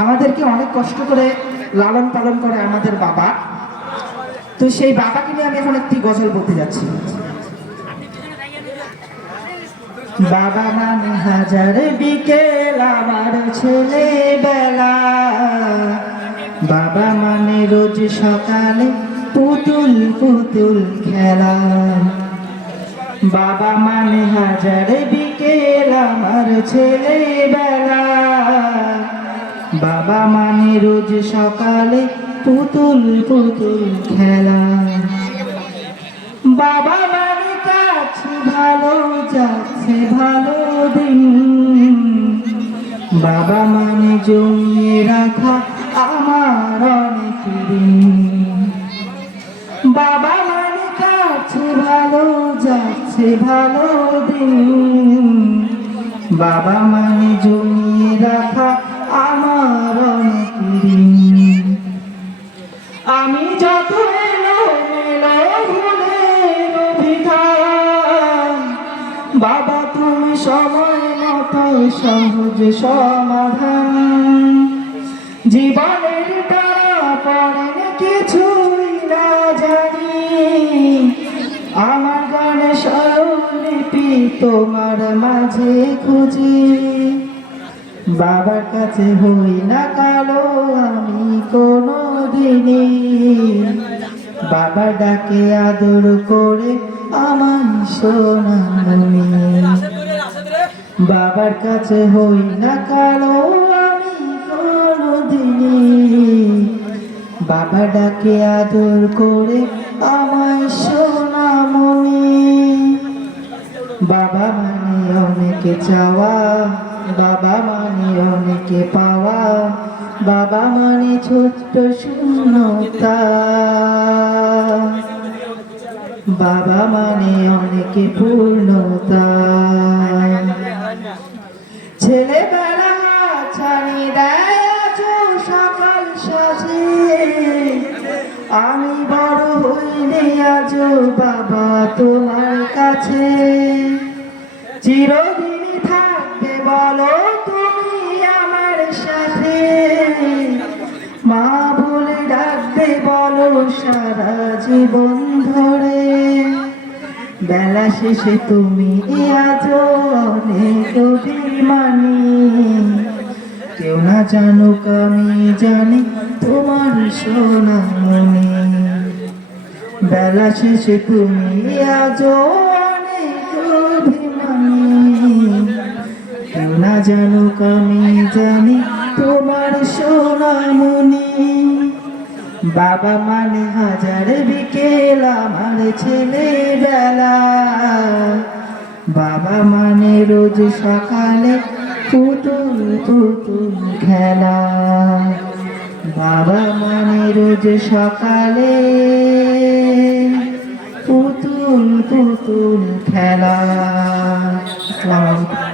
আমাদেরকে অনেক কষ্ট করে লালন পালন করে আমাদের বাবা। তো সেই বাবাকে নিয়ে আমি এখন একটি গজল বলতে যাচ্ছি। বাবা মানে হাজার বিকেল আমার ছেলেবেলা, বাবা মানে রোজ সকালে পুতুল পুতুল খেলা। বাবা মানে হাজার বিকেল আমার ছেলেবেলা, বাবা মানে রোজ সকালে পুতুল পুতুল খেলা। বাবা মানে কাছে ভালো যাচ্ছে ভালো দিন, বাবা মানে জমিয়ে রাখা আমার অনেক ঋণ। বাবা মানে কাছে ভালো যাচ্ছে ভালো দিন, বাবা মানে জমিয়ে রাখা আমার অনেক ঋণ। আমি যত এলো মেলো ভুলের অভিধান, বাবা তুমি সময় মতো সহজ সমাধান। জীবনের টানা পড়েন কিছুই না জানি, আমার গানে স্বরলিপি তোমার মাঝে খুঁজি। বাবার কাছে হই না কালো আমি কোনো দিনই, বাবার ডাকে আদর করে আমার সোনামণি। বাবার কাছে হই না কালো আমি কোনো দিনই, বাবা ডাকে আদর করে আমার সোনামণি। বাবা মানে অনেকে চাওয়া, বাবা মানে অনেকে পাওয়া, বাবা মানে ছোট্ট শূন্যতা, বাবা মানে অনেকে পূর্ণতা। ছেলেবেলা ছাড়ি দেয় সকাল সাজে, আমি বড় হইনি আজ বাবা তোমার কাছে। চিরদিনই থাকবে বলো তুমি আমার সাথে, মা বলে ডাকবে বলো সারা জীবন ধরে। বেলা শেষে তুমি আজও অনেক অভিমানী, কেউ না জানুক আমি জানি তোমার সোনামণি। বেলা শেষে তুমি আজও অনেক অভিমানী, কেউ না জানুক আমি জানি তোমার সোনামণি। বাবা মানে হাজার বিকেল আমার ছেলেবেলা, বাবা মানে রোজ সকালে পুতুল পুতুল খেলা। বাবা মানে রোজ সকালে পুতুল পুতুল খেলা। আসসালামু আলাইকুম।